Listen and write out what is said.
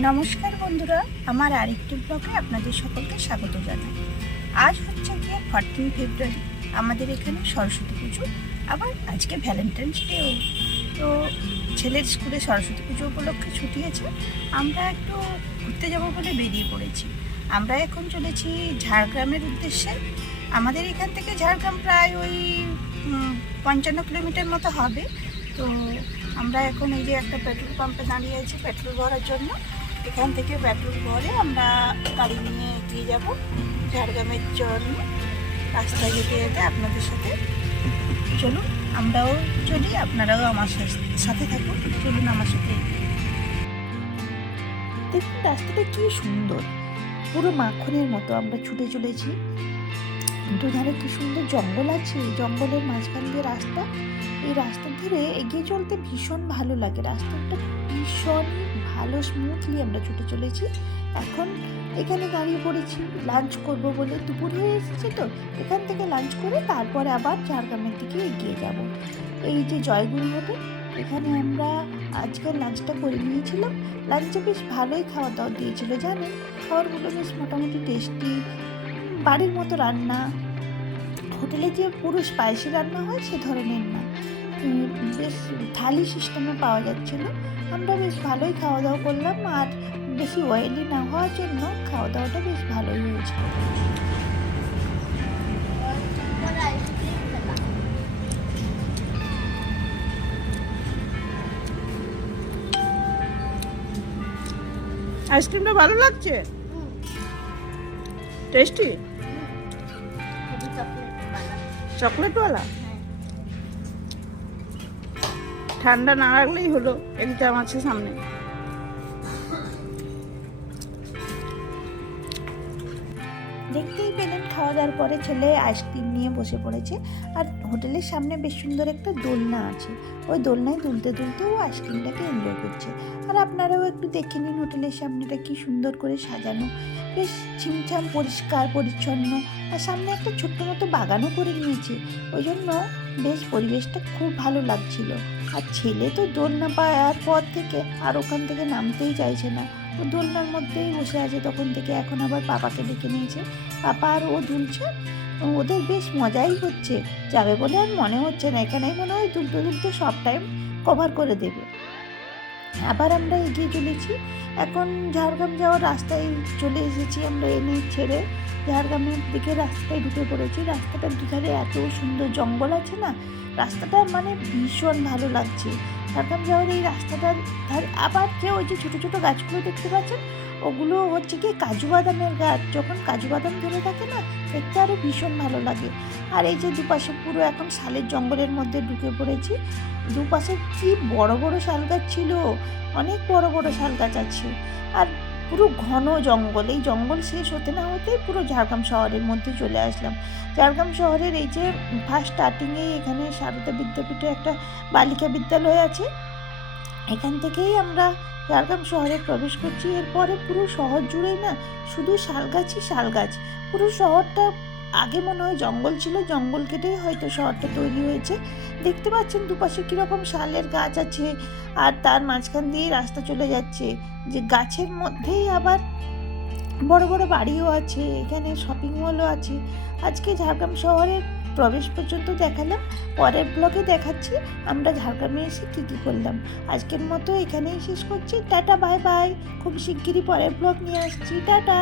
নমস্কার বন্ধুরা, আমার আরেকটি ব্লগে আপনাদের সকলকে স্বাগত জানাই। আজ হচ্ছে গিয়ে ফর্টিন ফেব্রুয়ারি আমাদের এখানে সরস্বতী পুজো, আবার আজকে ভ্যালেন্টাইন্স ডেও তো ছেলের স্কুলে সরস্বতী পুজো উপলক্ষে ছুটি আছে, আমরা একটু ঘুরতে যাব বলে বেরিয়ে পড়েছি। আমরা এখন চলেছি ঝাড়গ্রামের উদ্দেশ্যে। আমাদের এখান থেকে ঝাড়গ্রাম প্রায় ওই পঞ্চান্ন কিলোমিটার মতো হবে। তো আমরা এখন এই যে একটা পেট্রোল পাম্পে দাঁড়িয়ে আছি, পেট্রোল ভরার জন্য। এখান থেকে পেট্রোল পরে আমরা গাড়ি নিয়ে এগিয়ে যাব। ঝাড়গ্রামের জন্য। রাস্তায় যেতে যেতে আপনাদের সাথে। চলুন, আমরাও চলি, আপনারাও আমার সাথে থাকুন। চলুন আমার সাথে দেখুন, রাস্তাটা কি সুন্দর। পুরো মাখনের মতো আমরা ছুটে চলেছি। দুধারে কি সুন্দর জঙ্গল আছে? জঙ্গলের মাঝখান দিয়ে রাস্তা। এই রাস্তা ধরে এগিয়ে চলতে ভীষণ ভালো লাগে। রাস্তাটা ভীষণ ভালো স্মুথলি আমরা ছুটে চলেছি। এখন এখানে দাঁড়িয়ে পড়েছি লাঞ্চ করব বলে। দুপুর হয়ে এসেছে তো, এখান থেকে লাঞ্চ করে তারপরে আবার ঝাড়গ্রামের দিকে এগিয়ে যাব। এই যে জয়গুরু হোটেল, এখানে আমরা আজকের লাঞ্চটা করে নিয়েছিলাম। লাঞ্চে বেশ ভালোই খাওয়া দাওয়া দিয়েছিল, জানেন? খাবারগুলো বেশ মোটামুটি টেস্টি বাড়ির মতো রান্না। হোটেলে যে পুরো স্পাইসি রান্না হয় সে ধরনের না। বেশ থালি সিস্টেমে পাওয়া যাচ্ছিল। আমরা বেশ ভালোই খাওয়া দাওয়া করলাম আর বেশি অয়েলি না হওয়ার জন্য খাওয়া দাওয়াটা বেশ ভালোই হয়েছিল। আইসক্রিমটা ভালো লাগছে? টেস্টি চকলেটওয়ালা? ঠান্ডা না রাখলেই হলো, এক্সাম আছে সামনে। দেখতেই পেলেন খাওয়া দাওয়ার পরে ছেলে আইসক্রিম নিয়ে বসে পড়েছে, আর হোটেলের সামনে বেশ সুন্দর একটা দোলনা আছে। ওই দোলনায় দুলতে দুলতে ও আইসক্রিমটাকে এনজয় করছে। আর আপনারাও একটু দেখে নিন হোটেলের সামনেটা কি সুন্দর করে সাজানো। বেশ ছিমছাম, পরিষ্কার, পরিচ্ছন্ন আর সামনে একটা ছোট্ট মতো বাগানও করে নিয়েছে। ওই জন্য বেশ পরিবেশটা খুব ভালো লাগছিল। আর ছেলে তো দোলনা পাওয়ার পর থেকে আর ওখান থেকে নামতেই চাইছে না। ও দোলনার মধ্যেই বসে আছে, তখন থেকে এখন আবার পাপাকে ডেকে নিয়েছে। পাপা আর ও দুলছে। ওদের বেশ মজাই হচ্ছে। যাবে বলে আর মনে হচ্ছে না। এখানেই মনে হয় দুলতে দুলতে সব টাইম কভার করে দেবে। আবার আমরা এগিয়ে চলেছি। এখন ঝাড়গ্রাম যাওয়ার রাস্তায় চলে এসেছি আমরা এনে ছেড়ে। ঝাড়গ্রামের দিকে রাস্তায় ঢুকে পড়েছি। রাস্তাটার দুধারে এত সুন্দর জঙ্গল আছে না? রাস্তাটা মানে ভীষণ ভালো লাগছে। ঝাড়গ্রাম যাওয়ার এই রাস্তাটার ধারে আবার যে ওই যে ছোটো ছোটো গাছগুলো দেখতে পাচ্ছেন, ওগুলো হচ্ছে কি কাজু বাদামের গাছ। যখন কাজু বাদাম ধরে থাকে না, দেখতে আরও ভীষণ ভালো লাগে। আর এই যে দুপাশে পুরো এখন শালের জঙ্গলের মধ্যে ঢুকে পড়েছি, দুপাশে কি বড় বড় শাল গাছ ছিল, অনেক বড় বড় শাল গাছ আছে। আর পুরো ঘন জঙ্গল। এই জঙ্গল শেষ হতে না হতে পুরো ঝাড়গ্রাম শহরের মধ্যে চলে আসলাম। ঝাড়গ্রাম শহরের এই যে ফার্স্ট স্টার্টিংয়ে এখানে সারদা বিদ্যাপীঠে একটা বালিকা বিদ্যালয় আছে। এখান থেকেই আমরা ঝাড়গ্রাম শহরে প্রবেশ করছি। এরপরে পুরো শহর জুড়েই না শুধু শালগাছই শালগাছ। শাল গাছ পুরো শহরটা আগে মনে হয় জঙ্গল ছিল, জঙ্গল কেটেই হয়তো শহরটা তৈরি হয়েছে। দেখতে পাচ্ছেন দুপাশে কীরকম শালের গাছ আছে আর তার মাঝখান দিয়ে রাস্তা চলে যাচ্ছে। যে গাছের মধ্যেই আবার বড় বড় বাড়িও আছে, এখানে শপিং মলও আছে। আজকে ঝাড়গ্রাম শহরের প্রবেশ পর্যন্ত দেখালাম, পরের ব্লগে দেখাচ্ছি আমরা ঝাড়গ্রামে এসে কী কী করলাম। আজকের মতো এখানেই শেষ করছি, টাটা বাই বাই খুব শিগগিরই পরের ব্লগ নিয়ে আসছি, টাটা।